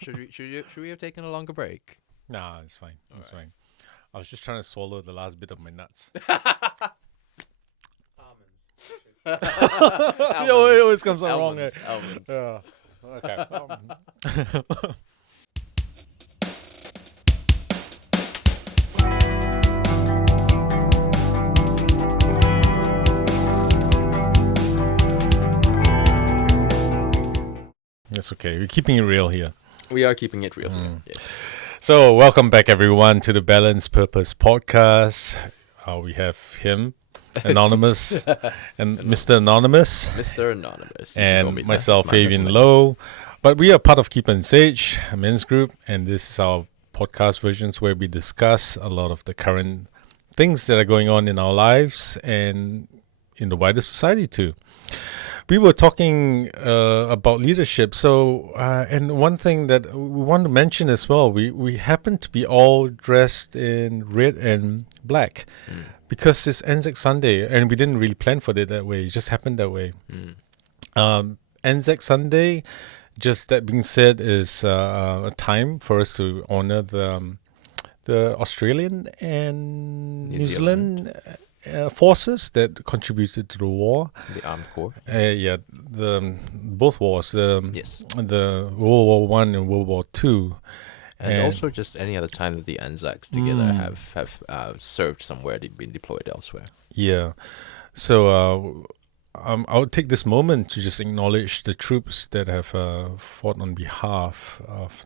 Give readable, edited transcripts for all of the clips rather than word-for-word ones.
Should we have taken a longer break? Nah, it's fine. It's Alright. fine. I was just trying to swallow the last bit of my nuts. It always comes out wrong. Almonds. Yeah. Okay. It's okay. We're keeping it real here. We are keeping it real here. Yes. So, welcome back, everyone, to the Balance Purpose podcast. We have him, Anonymous, and Mr. Anonymous, Mr. Anonymous. You can call me and that. myself, That's my Fabian middle name. Lowe. But we are part of Keep and Sage, a men's group, and this is our podcast versions where we discuss a lot of the current things that are going on in our lives and in the wider society too. We were talking about leadership. So, and one thing that we want to mention as well, we happen to be all dressed in red and black because it's Anzac Sunday, and we didn't really plan for it that way. It just happened that way. Anzac Sunday, just that being said, is a time for us to honor the Australian and New Zealand forces that contributed to the war. The armed corps. Yeah, the both wars, Yes. the World War One and World War Two, And also just any other time that the Anzacs together have served somewhere, they've been deployed elsewhere. yeah. So I would take this moment to just acknowledge the troops that have fought on behalf of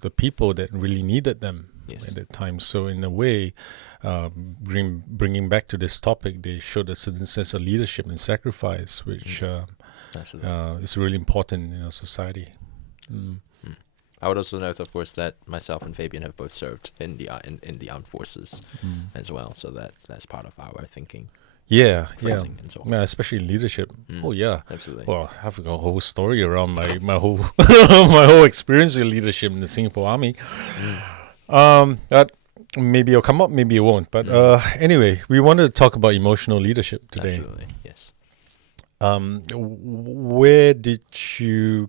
the people that really needed them Yes. at that time. So in a way, bringing back to this topic, they showed a certain sense of leadership and sacrifice, which Absolutely. is really important in our society. I would also note, of course, that myself and Fabian have both served in the in the armed forces as well. So that's part of our thinking, Yeah, phrasing, and so on. yeah, especially leadership. Oh yeah. Absolutely. Well, I have a whole story around my whole my whole experience with leadership in the Singapore Army. That maybe it'll come up, maybe it won't. But anyway, we wanted to talk about emotional leadership today. Absolutely. Yes. Where did you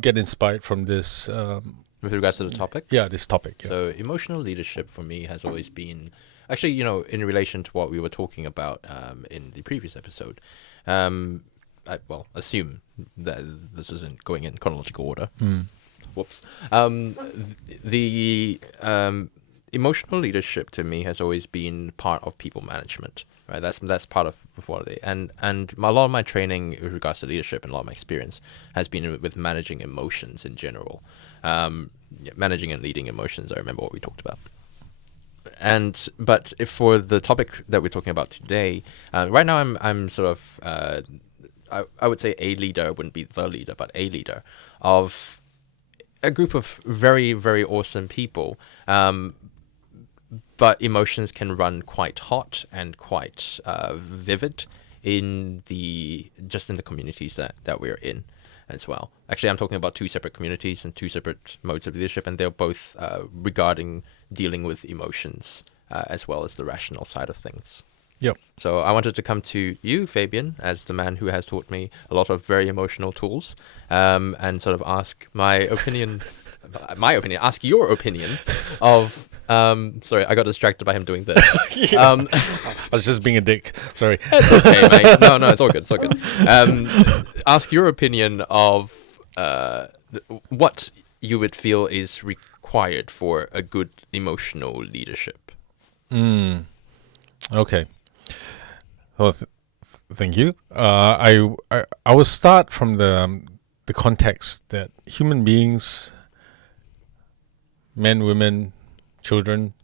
get inspired from this? With regards to the topic. This topic. Yeah. So emotional leadership for me has always been, actually, in relation to what we were talking about in the previous episode. Assume that this isn't going in chronological order. Whoops. The emotional leadership to me has always been part of people management, right? That's part of before the and a lot of my training with regards to leadership and a lot of my experience has been with managing emotions in general. Managing and leading emotions. I remember what we talked about. But if for the topic that we're talking about today, right now I'm sort of I would say a leader, wouldn't be the leader, but a leader of a group of very, very awesome people. But emotions can run quite hot and quite vivid in the communities that we're in as well. Actually, I'm talking about two separate communities and two separate modes of leadership, and they're both regarding dealing with emotions as well as the rational side of things. Yep. So I wanted to come to you, Fabian, as the man who has taught me a lot of very emotional tools, and sort of ask my opinion, ask your opinion of, sorry, I got distracted by him doing this. I was just being a dick. Sorry. It's okay, mate. No, it's all good. It's all good. Ask your opinion of what you would feel is required for a good emotional leadership. Okay. Well, thank you. I will start from the context that human beings, men, women, children,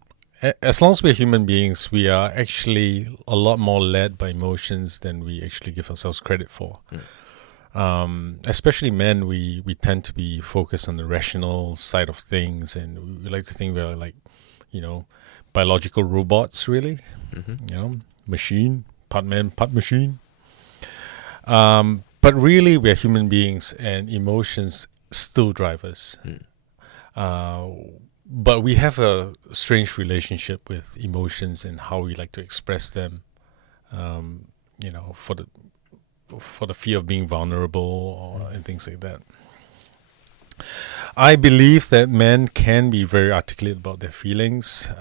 as long as we're human beings, we are actually a lot more led by emotions than we actually give ourselves credit for. Especially men, we tend to be focused on the rational side of things, and we like to think we're like, biological robots, really. Machine, part man, part machine. But really, we're human beings, and emotions still drive us. But we have a strange relationship with emotions and how we like to express them. For the for the fear of being vulnerable and things like that. I believe that men can be very articulate about their feelings,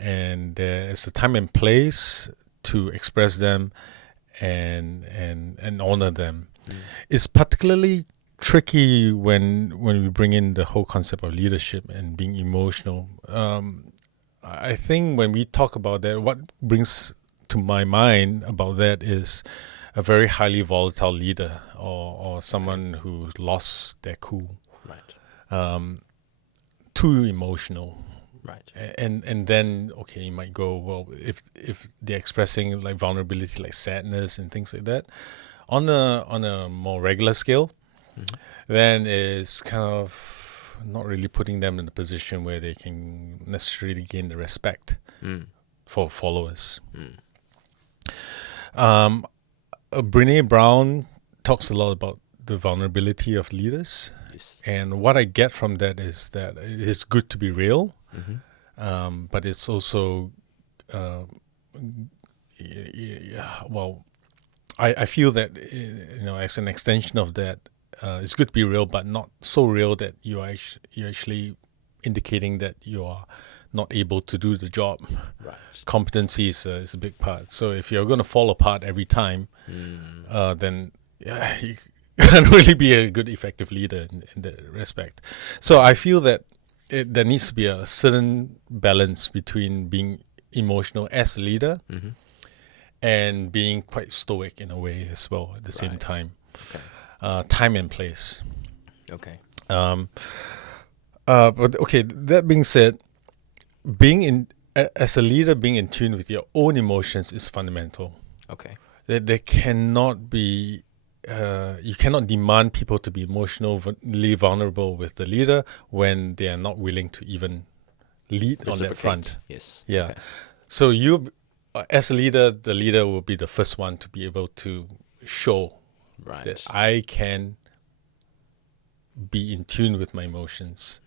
and there is a time and place to express them and honor them. It's particularly tricky when we bring in the whole concept of leadership and being emotional. I think when we talk about that, what brings to my mind about that is a very highly volatile leader or someone who lost their cool. Right. Too emotional, Right. and then you might go, well, if they're expressing like vulnerability, like sadness and things like that, on a more regular scale, then it's kind of not really putting them in a position where they can necessarily gain the respect for followers. Brene Brown talks a lot about the vulnerability of leaders. Yes. And what I get from that is that it's good to be real, but it's also, I feel that as an extension of that, it's good to be real, but not so real that you're actually indicating that you are not able to do the job. Right. Competency is a big part. So if you're going to fall apart every time, then you can't really be a good, effective leader in that respect. So I feel that there needs to be a certain balance between being emotional as a leader and being quite stoic in a way as well at the same time. Okay. Time and place. Okay. But okay, that being said, as a leader, being in tune with your own emotions is fundamental. Okay. There cannot be, you cannot demand people to be emotionally vulnerable with the leader when they are not willing to even lead on that front. Yes. Yeah. Okay. So you, as a leader, the leader will be the first one to be able to show that I can be in tune with my emotions.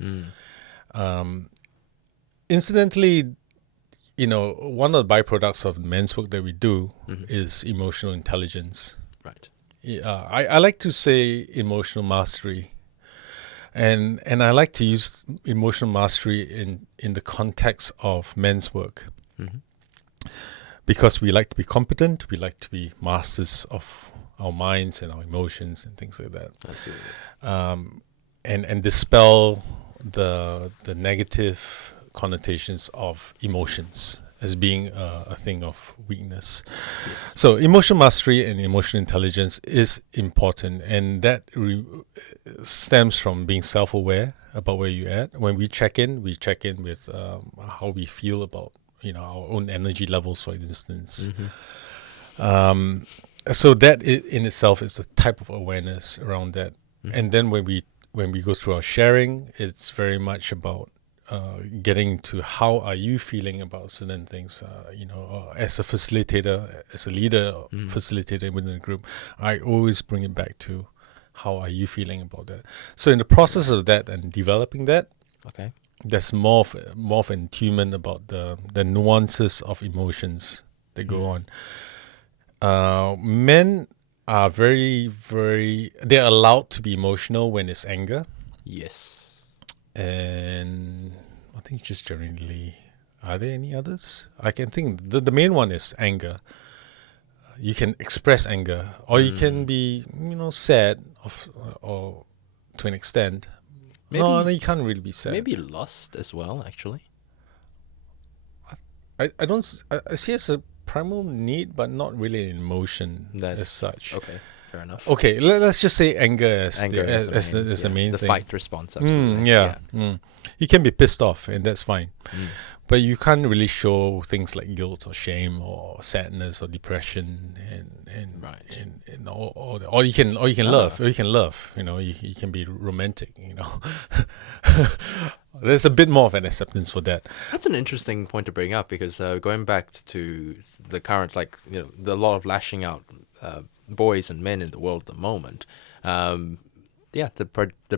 Incidentally, one of the byproducts of the men's work that we do is emotional intelligence. Right. I like to say emotional mastery, and I like to use emotional mastery in the context of men's work, because we like to be competent, we like to be masters of our minds and our emotions and things like that. Absolutely. And dispel the negative connotations of emotions as being a thing of weakness. Yes. So emotional mastery and emotional intelligence is important, and that stems from being self-aware about where you're at. When we check in with how we feel about our own energy levels, for instance. So that in itself is a type of awareness around that. And then when we go through our sharing, it's very much about getting to how are you feeling about certain things. As a facilitator, as a leader, facilitator within a group, I always bring it back to how are you feeling about that. So in the process of that and developing that, Okay. there's more of an attunement about the nuances of emotions that go on. Men are very, very, they're allowed to be emotional when it's anger. Yes. And I think just generally, are there any others? I can think the main one is anger. You can express anger, or you can be, sad or to an extent. No, you can't really be sad. Maybe lust as well, actually. I don't. I see it as a primal need, but not really an emotion as such. Okay, fair enough. Okay, let's just say anger as Anger the main the thing. fight response, absolutely. You can be pissed off, and that's fine. But you can't really show things like guilt or shame or sadness or depression or you can love, or you can love. You can be romantic. There's a bit more of an acceptance for that. That's an interesting point to bring up, because going back to the current, the lot of lashing out boys and men in the world at the moment, the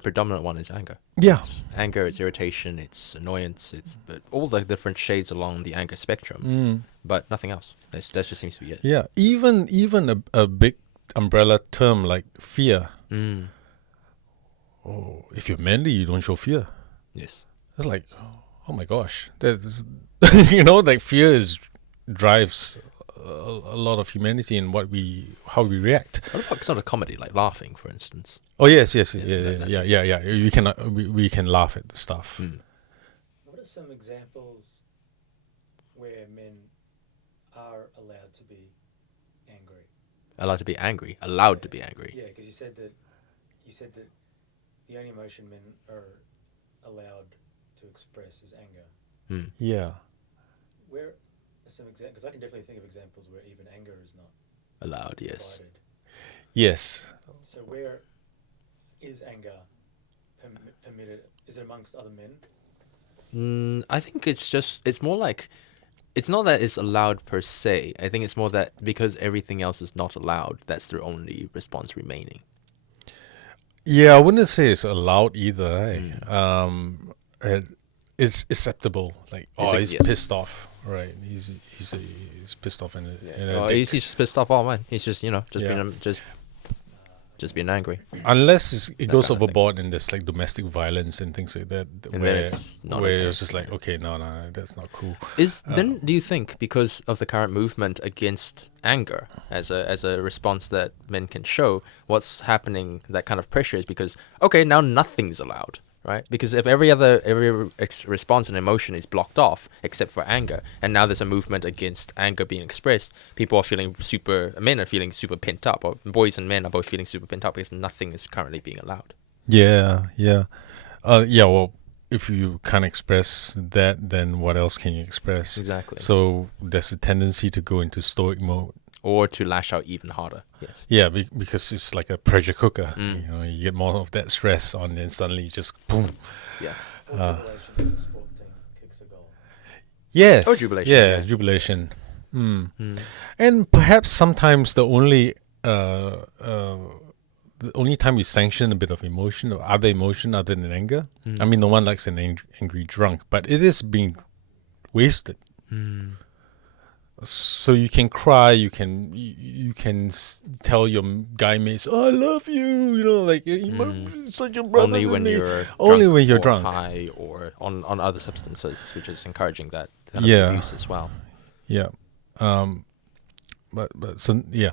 predominant one is anger. Yeah. It's anger, it's irritation, it's annoyance, it's all the different shades along the anger spectrum, but nothing else. That just seems to be it. Yeah, even a big umbrella term like fear. Mm. Oh, if you're manly, you don't show fear. Yes. It's like, oh my gosh, that's like fear drives a lot of humanity in how we react. What about sort of comedy, like laughing, for instance? Oh yes, that's yeah. We can laugh at the stuff. Mm. What are some examples where men are allowed to be angry? Allowed to be angry. Allowed to be angry. Yeah, because you said that the only emotion men are allowed to express is anger. Mm. Yeah. Where are some examples? Because I can definitely think of examples where even anger is not Allowed, yes. provided. Yes. So where is anger permitted? Is it amongst other men? I think it's more like, it's not that it's allowed per se. I think it's more that because everything else is not allowed, that's the only response remaining. Yeah, I wouldn't say it's allowed either. It's acceptable. Like, he's yes. pissed off, right? He's pissed off and He's just pissed off. Oh man, he's just Yeah. being angry. Unless it goes kind of thing. overboard and there's like domestic violence and things like that, And then it's not where okay. it's just like, okay, no, that's not cool. Then do you think, because of the current movement against anger as a response that men can show, what's happening, that kind of pressure is because, okay, now nothing's allowed, right? Because if every response and emotion is blocked off except for anger, and now there's a movement against anger being expressed, men are feeling super pent up, or boys and men are both feeling super pent up because nothing is currently being allowed. Yeah. Well, if you can't express that, then what else can you express? Exactly. So there's a tendency to go into stoic mode. Or to lash out even harder. Yes. Yeah, because it's like a pressure cooker. Mm. You get more of that stress on, and suddenly just boom. Yeah. Or jubilation when the sport team kicks a goal. Yes. Oh, jubilation, Yeah, yeah. jubilation. Mm. And perhaps sometimes the only time we sanction a bit of emotion or other emotion other than anger. Mm. I mean, no one likes an angry drunk, but it is being wasted. Mm. So you can cry, you can tell your guy mates, "Oh, I love you," like you're such a brother. Only to when me. you're Only drunk when you're or drunk. high or on other substances, which is encouraging that kind Yeah. of abuse as well. Yeah. But so yeah.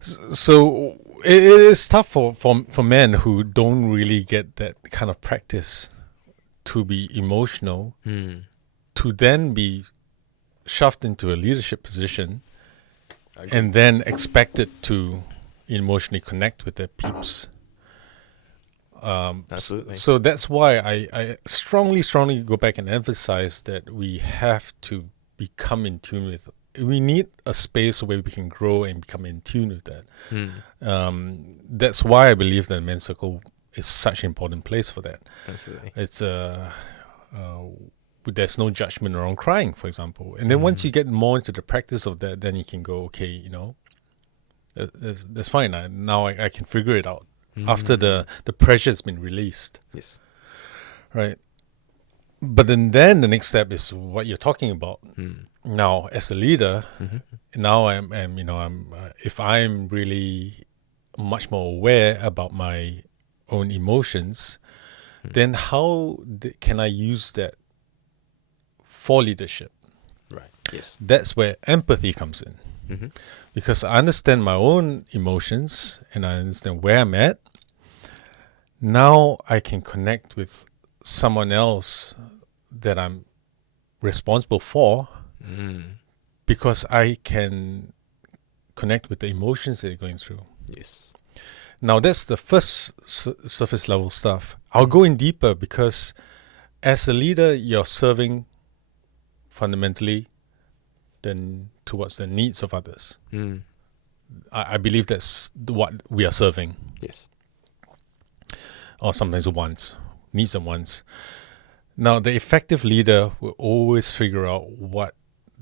So it is tough for men who don't really get that kind of practice to be emotional, to then be shoved into a leadership position and then expected to emotionally connect with their peeps. Absolutely. So that's why I strongly go back and emphasize that we have to become in tune with. We need a space where we can grow and become in tune with that. That's why I believe that Men's Circle is such an important place for that. Absolutely. It's there's no judgment around crying, for example. And then once you get more into the practice of that, then you can go, okay, that's fine. Now I can figure it out after the pressure has been released. Yes. Right. But then the next step is what you're talking about. Now, as a leader, now I'm if I'm really much more aware about my own emotions, then how can I use that for leadership? Right. Yes. That's where empathy comes in. Because I understand my own emotions and I understand where I'm at. Now I can connect with someone else that I'm responsible for, because I can connect with the emotions they're going through. Yes. Now that's the first surface level stuff. I'll go in deeper because as a leader, you're serving fundamentally then towards the needs of others. I believe that's what we are serving. Yes. Or sometimes wants, needs and wants. Now, the effective leader will always figure out what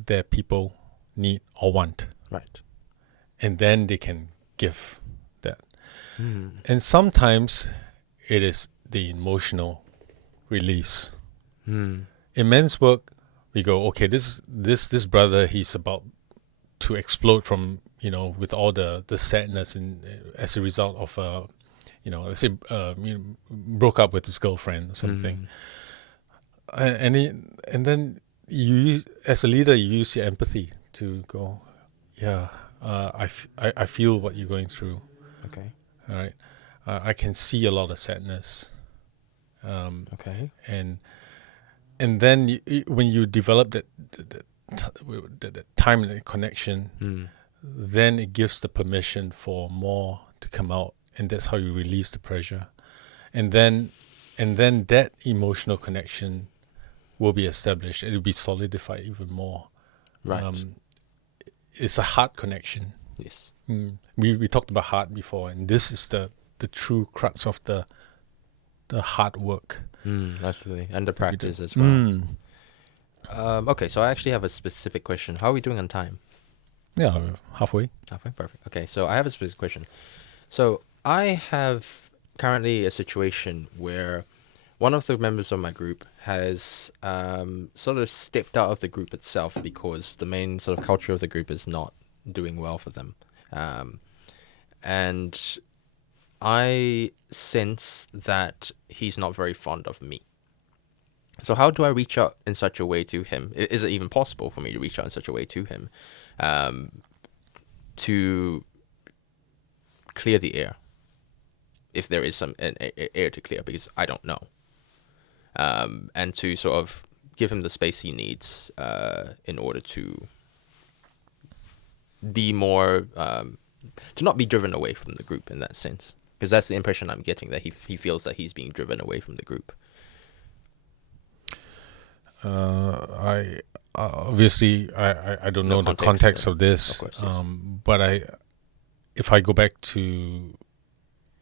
their people need or want. Right. And then they can give that. And sometimes it is the emotional release. In men's work, we go, okay, this brother, he's about to explode from with all the sadness as a result of let's say broke up with his girlfriend or something, and then as a leader you use your empathy to go, I feel what you're going through. Okay. All right, I can see a lot of sadness. Okay. And then when you develop that time and connection, then it gives the permission for more to come out, and that's how you release the pressure, and then that emotional connection will be established. It will be solidified even more. Right. It's a heart connection. Yes. We talked about heart before, and this is the true crux of the hard work. Absolutely. And the practice as well. Okay, so I actually have a specific question. How are we doing on time? Yeah, halfway. Halfway? Perfect. Okay, so I have a specific question. So I have currently a situation where one of the members of my group has sort of stepped out of the group itself because the main sort of culture of the group is not doing well for them. And I sense that he's not very fond of me. So how do I reach out in such a way to him? Is it even possible for me to reach out in such a way to him to clear the air, if there is some air to clear, because I don't know, and to sort of give him the space he needs in order to be more, to not be driven away from the group in that sense, because that's the impression I'm getting, that he feels that he's being driven away from the group. I obviously I don't know the context of this, of course, yes. But if I go back to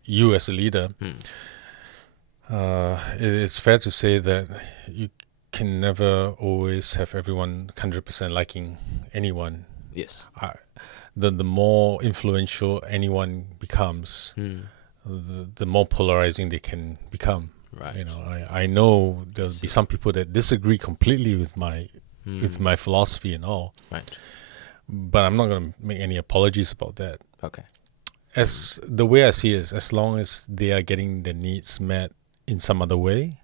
you as a leader, it's fair to say that you can never always have everyone 100% liking anyone. Yes. The more influential anyone becomes, the more polarizing they can become. Right. I know there'll be some people that disagree completely with my philosophy and all. Right. But I'm not going to make any apologies about that. Okay. As the way I see it is, as long as they are getting their needs met in some other way,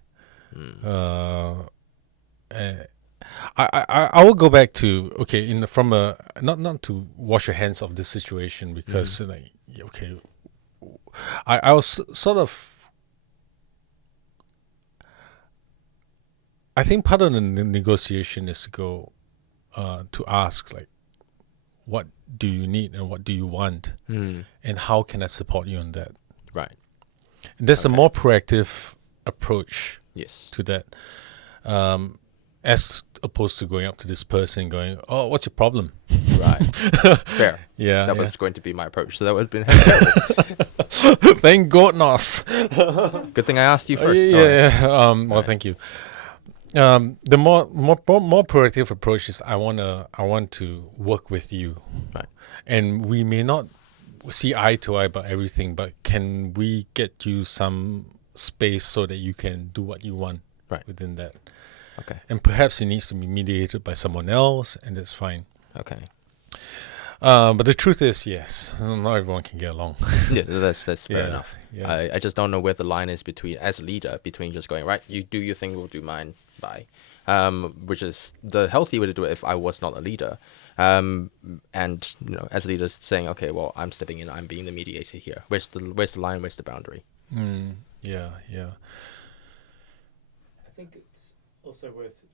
I will go back to not to wash your hands of this situation, because I was sort of. I think part of the negotiation is to go to ask, like, what do you need and what do you want, and how can I support you on that? Right. And there's a more proactive approach to that, as opposed to going up to this person and going, "Oh, what's your problem?" Right. Fair. Yeah. That was going to be my approach. So that would have been helpful. Thank goodness. Good thing I asked you first. Well, thank you. The more proactive approach is I want to work with you, right? And we may not see eye to eye about everything, but can we get you some space so that you can do what you want within that? Okay. And perhaps it needs to be mediated by someone else, and that's fine. Okay. But the truth is, yes, not everyone can get along. Yeah, that's fair enough. Yeah. I just don't know where the line is as a leader, between just going, right, you do your thing, we'll do mine, bye. Which is the healthy way to do it if I was not a leader. And as a leader saying, okay, well, I'm stepping in, I'm being the mediator here. Where's the line? Where's the boundary? Yeah. I think it's also worth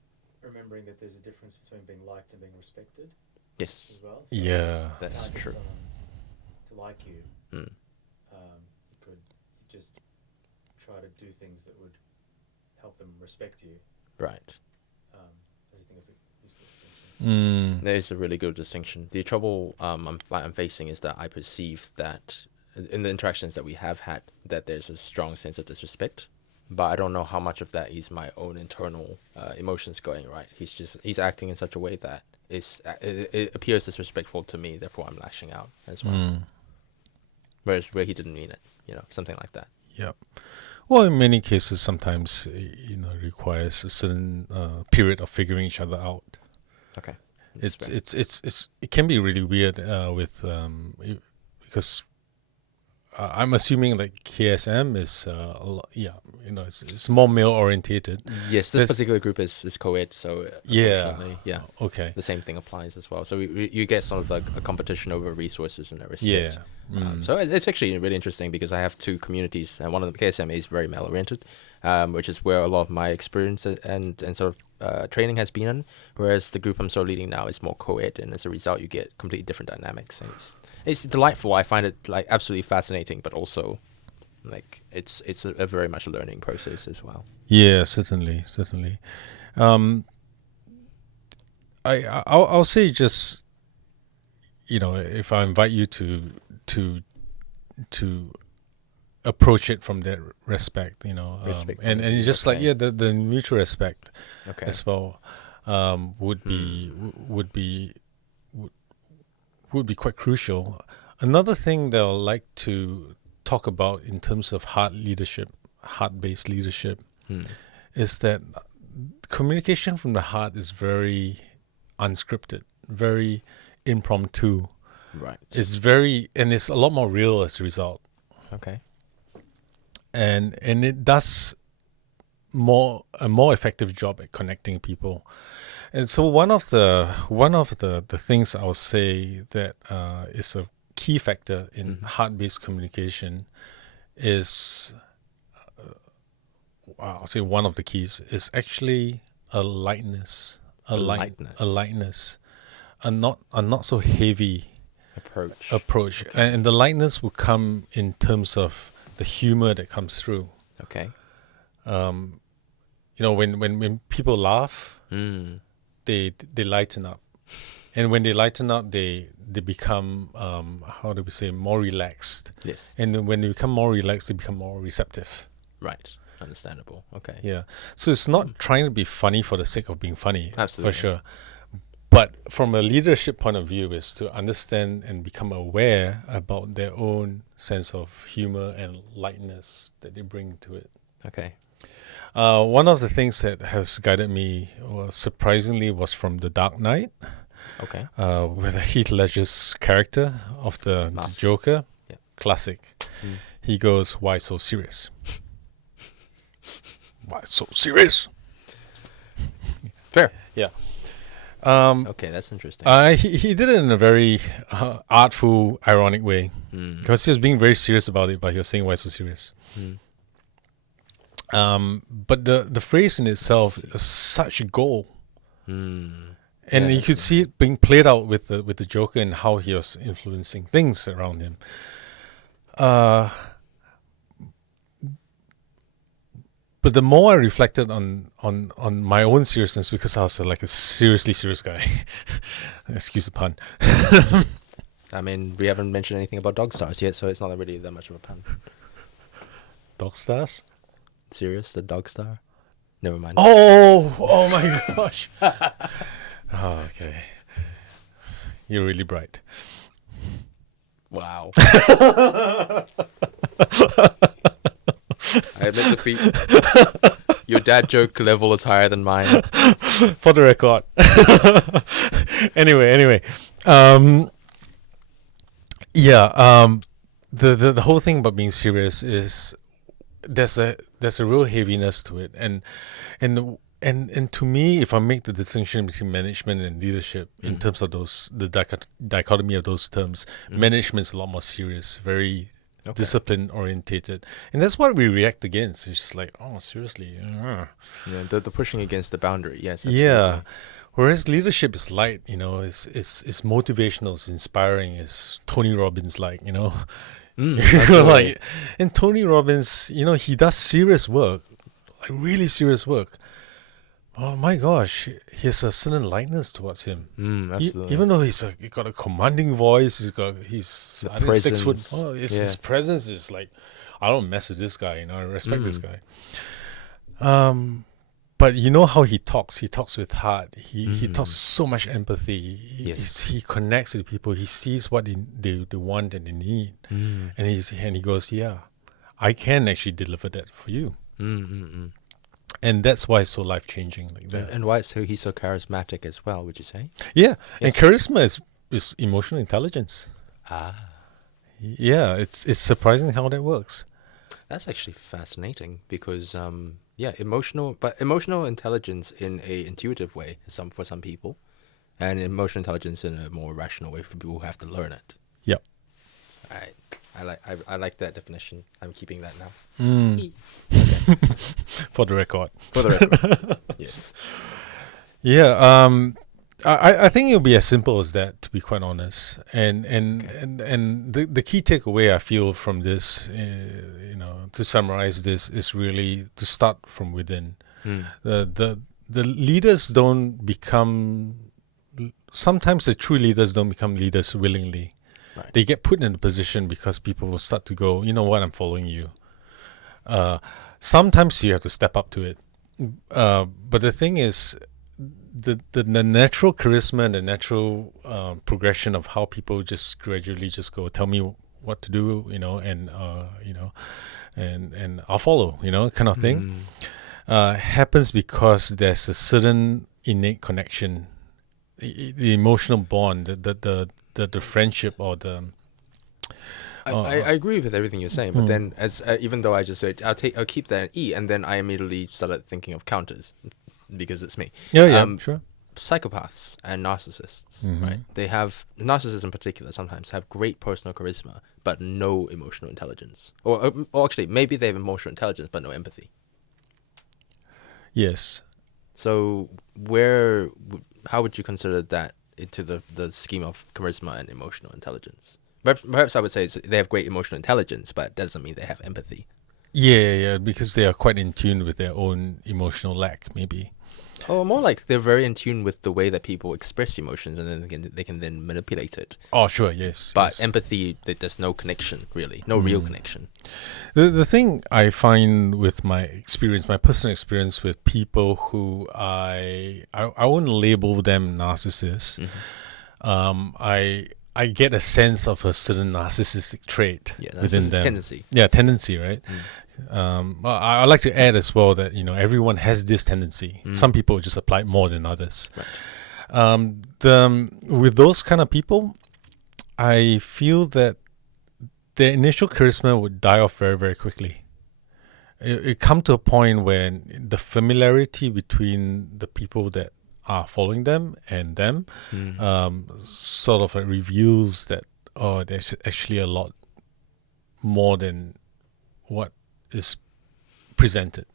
remembering that there's a difference between being liked and being respected. Yes. As well. So So that's true. To like you, you could just try to do things that would help them respect you. Right. I think it's a useful distinction. There is a really good distinction. The trouble I'm facing is that I perceive that in the interactions that we have had, that there's a strong sense of disrespect, but I don't know how much of that is my own internal emotions going, right. He's acting in such a way that it appears disrespectful to me, therefore I'm lashing out as well. Whereas where he didn't mean it, something like that. Yep. Well, in many cases, sometimes it requires a certain period of figuring each other out. Okay. It can be really weird because I'm assuming like KSM is it's more male orientated. Yes, this particular group is co-ed, so unfortunately, okay, the same thing applies as well. So you get sort of like a competition over resources in that respect. Yeah. So it's actually really interesting because I have two communities, and one of them, KSM, is very male oriented, which is where a lot of my experience and sort of training has been in, whereas the group I'm sort of leading now is more co-ed, and as a result you get completely different dynamics, and it's delightful. I find it like absolutely fascinating, but also like it's a very much a learning process as well. Yeah, certainly. I'll say just, if I invite you to approach it from that respect, Respect, and it's just okay. like the mutual respect Okay. as well would be quite crucial. Another thing that I'd like to talk about in terms of heart-based leadership, is that communication from the heart is very unscripted, very impromptu. Right. It's it's a lot more real as a result. Okay. And it does a more effective job at connecting people. And so one of the things I would say that is a key factor in heart-based communication is, I'll say one of the keys is actually a lightness, a lightness, a not so heavy approach, and the lightness will come in terms of the humor that comes through. Okay. When people laugh, they lighten up, and when they lighten up, they become how do we say, more relaxed. Yes. And when they become more relaxed, they become more receptive. Right. Understandable. Okay. Yeah. So it's not trying to be funny for the sake of being funny. Absolutely. For sure. But from a leadership point of view, is to understand and become aware about their own sense of humor and lightness that they bring to it. Okay. One of the things that has guided me surprisingly was from The Dark Knight. Okay. With Heath Ledger's character of the Joker. Yeah. Classic. He goes, "Why so serious?" Why so serious? Fair. Yeah. Okay, that's interesting. He did it in a very artful, ironic way, because he was being very serious about it, but he was saying, "Why so serious?" But the phrase in itself is such a goal, and you could see it being played out with the Joker and how he was influencing things around him. But the more I reflected on my own seriousness, because I was like a seriously serious guy, excuse the pun. I mean, we haven't mentioned anything about dog stars yet, so it's not really that much of a pun. Dog stars? Serious, the dog star? Never mind. Oh my gosh. Oh, okay. You're really bright. Wow. I admit defeat. Your dad joke level is higher than mine. For the record. Anyway. The whole thing about being serious is there's a real heaviness to it, and to me, if I make the distinction between management and leadership in terms of the dichotomy of those terms, management is a lot more serious, very discipline orientated, and that's what we react against. It's just like, oh, seriously. Yeah, the pushing against the boundary. Yes. Absolutely. Yeah. Whereas leadership is light, it's motivational, it's inspiring, it's Tony Robbins like, like, and Tony Robbins, he does serious work, like really serious work. Oh my gosh, he has a certain lightness towards him. Absolutely. Even though he got a commanding voice, he's 6 foot. His presence is like, I don't mess with this guy. I respect this guy. But you know how he talks? He talks with heart. He talks with so much empathy. He connects with people. He sees what they want and they need, and he goes, "Yeah, I can actually deliver that for you." And that's why it's so life-changing like that. And why he's so charismatic as well, would you say? Yeah, and Yes. charisma is emotional intelligence. Ah, Yeah, it's surprising how that works. that's actually fascinating because emotional intelligence in a intuitive way for some people, and emotional intelligence in a more rational way for people who have to learn it. Yep. Right. I like that definition. I'm keeping that now. Mm. For the record. For the record. Yes. Yeah, I think it'll be as simple as that, to be quite honest. And the key takeaway I feel from this, to summarize this, is really to start from within. Mm. The leaders don't become. Sometimes the true leaders don't become leaders willingly. Right. They get put in a position because people will start to go, you know what, I'm following you. Sometimes you have to step up to it. But the thing is, the natural charisma and the natural progression of how people just gradually just go, tell me what to do, and I'll follow, kind of thing, happens because there's a certain innate connection, the emotional bond, the friendship, or the. I agree with everything you're saying, but then even though I just said I'll keep that at E, and then I immediately started thinking of counters because it's me. Yeah, sure. Psychopaths and narcissists, Mhm. right? They have narcissists in particular sometimes have great personal charisma, but no emotional intelligence, or actually maybe they have emotional intelligence but no empathy. Yes. So how would you consider that into the scheme of charisma and emotional intelligence? Perhaps I would say they have great emotional intelligence, but that doesn't mean they have empathy. Yeah, because they are quite in tune with their own emotional lack, maybe. Or more like they're very in tune with the way that people express emotions, and then they can then manipulate it. Oh, sure, yes. But yes. empathy, there's no connection, really. No real connection. The thing I find with my personal experience with people who I won't label them narcissists. I get a sense of a certain narcissistic trait Yeah, within that's a them. tendency. Yeah, tendency, right? I like to add as well that everyone has this tendency. Some people just apply it more than others. Right. With those kind of people, I feel that their initial charisma would die off very, very quickly. It come to a point when the familiarity between the people that are following them and them sort of like reveals that there's actually a lot more than what is presented.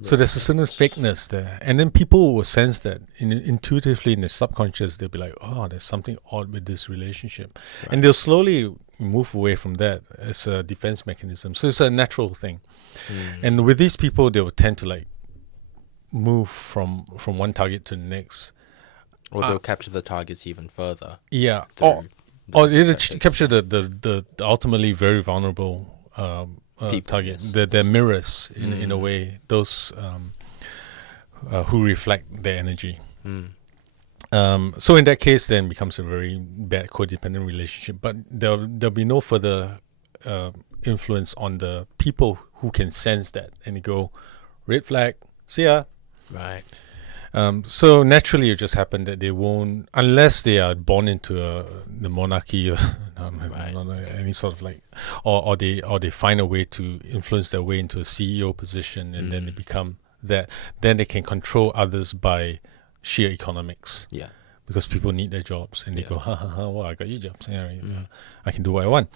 So there's a certain fakeness there, and then people will sense that intuitively in their subconscious. They'll be like, "Oh, there's something odd with this relationship," and they'll slowly move away from that as a defense mechanism. So it's a natural thing. And with these people, they will tend to like move from one target to the next, Or they'll capture the targets even further. yeah, through or the it'll tactics. capture the ultimately very vulnerable People, target. yes. They're mirrors in a way, those who reflect their energy. So in that case, then becomes a very bad codependent relationship. But there'll be no further influence on the people who can sense that and they go, red flag, see ya. Right. So naturally, it just happened that they won't, unless they are born into the monarchy or any sort of like, or they find a way to influence their way into a CEO position, and then they become that. Then they can control others by sheer economics. Yeah. Because people need their jobs, and they Yeah. go, well, I got your jobs. I can do what I want.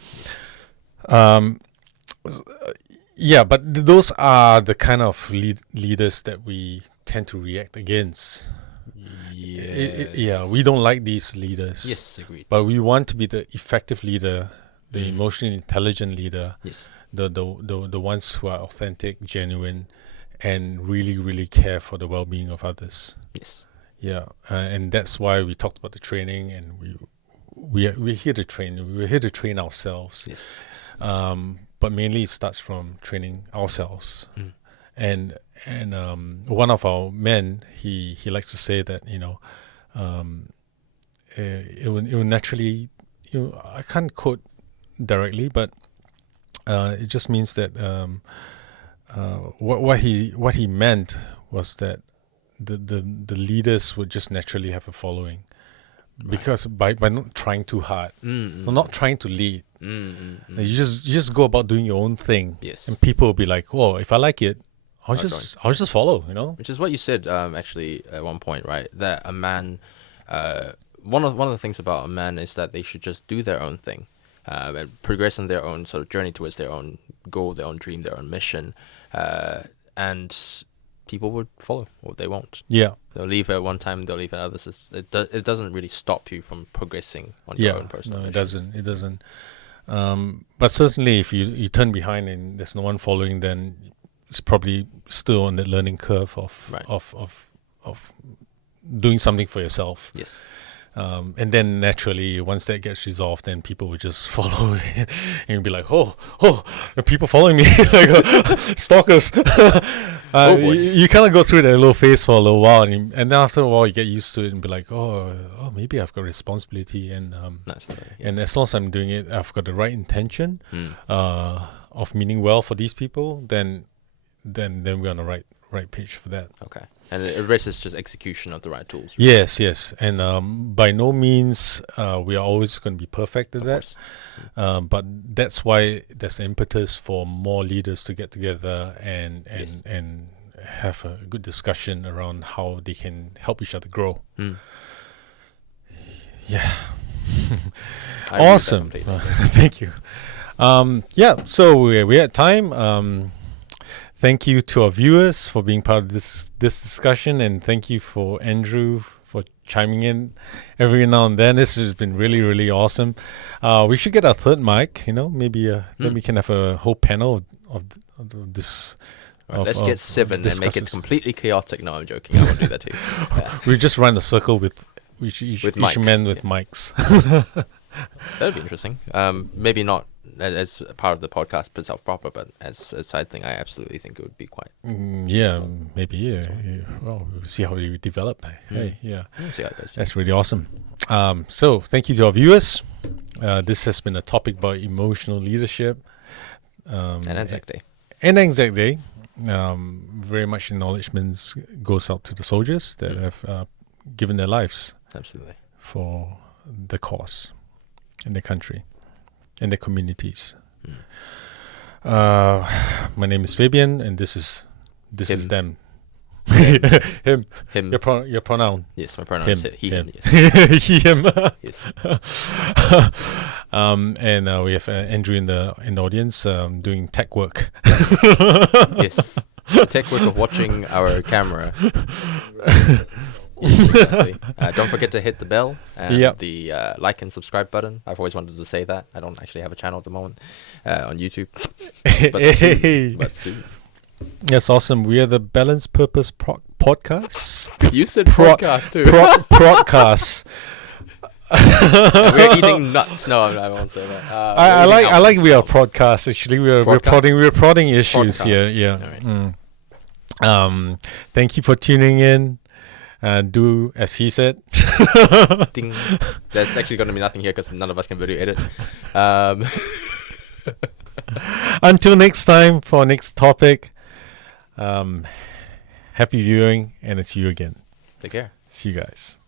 Yeah, but those are the kind of leaders that we tend to react against. Yeah, we don't like these leaders. Yes, agreed. But we want to be the effective leader, the emotionally intelligent leader, Yes. the ones who are authentic, genuine, and really, really care for the well-being of others. Yes. Yeah, and that's why we talked about the training, and we're here to train. We're here to train ourselves. Yes. But mainly it starts from training ourselves. And one of our men, he likes to say that it will naturally, I can't quote directly, but it just means that what he meant was that the leaders would just naturally have a following, because by not trying too hard, or not trying to lead, you just go about doing your own thing. Yes. And people will be like, "Oh, if I like it, I'll just follow." You know, Which is what you said actually at one point, right? That a man, one of the things about a man is that they should just do their own thing, and progress on their own sort of journey towards their own goal, their own dream, their own mission, and people would follow, or they won't. yeah. They'll leave at one time, they'll leave at others. It doesn't really stop you from progressing on your own personal mission. It doesn't. But certainly, if you turn behind and there's no one following, then it's probably still on the learning curve of Right. of doing something for yourself. Yes. And then naturally, once that gets resolved, then people will just follow and you'll be like, oh, the people following me, like stalkers. Oh boy. You kind of go through that little phase for a little while, and then after a while, you get used to it and be like, oh, maybe I've got responsibility, and and as long as I'm doing it, I've got the right intention of meaning well for these people, then we're on the right page for that. Okay. And the rest is just execution of the right tools. Yes, and by no means we are always going to be perfect at Of that. course. But that's why there's impetus for more leaders to get together and Yes. and have a good discussion around how they can help each other grow. Yeah. I agree with that Awesome. completely. Thank you. So we're at time. Thank you to our viewers for being part of this discussion, and thank you for Andrew for chiming in every now and then. This has been really, really awesome. We should get our third mic, maybe then we can have a whole panel of this. Right, let's get 7 and make it discusses. completely chaotic. No, I'm joking. I won't do that too. Yeah. We just run a circle with each mics, man with mics. That would be interesting. Maybe not as a part of the podcast itself proper, but as a side thing, I absolutely think it would be quite. Maybe. Yeah. Well, we'll see how we develop. Hey, yeah. We'll see how it goes. That's really awesome. So thank you to our viewers. This has been a topic about emotional leadership. And Anzac Day. And Anzac Day. Very much acknowledgements goes out to the soldiers that have given their lives Absolutely. for the cause in their country, in their communities. My name is Fabian, and this is them. Him. Him. Your pronoun. Yes, my pronoun is he, him. him. Yes. He, him. Yes. And we have Andrew in the audience doing tech work. Yes. The tech work of watching our camera. Yes, exactly. Don't forget to hit the bell and the like and subscribe button. I've always wanted to say that. I don't actually have a channel at the moment on YouTube. But soon. Yes, awesome. We are the Balanced Purpose podcast. You said podcast too. Podcast. We're eating nuts. No, I won't say that. I like we are podcast. Actually, we're prodding issues Podcast. here. Yeah. All right. Thank you for tuning in. Do as he said. Ding. There's actually going to be nothing here because none of us can video edit. Until next time for our next topic. Happy viewing, and it's you again. Take care. See you guys.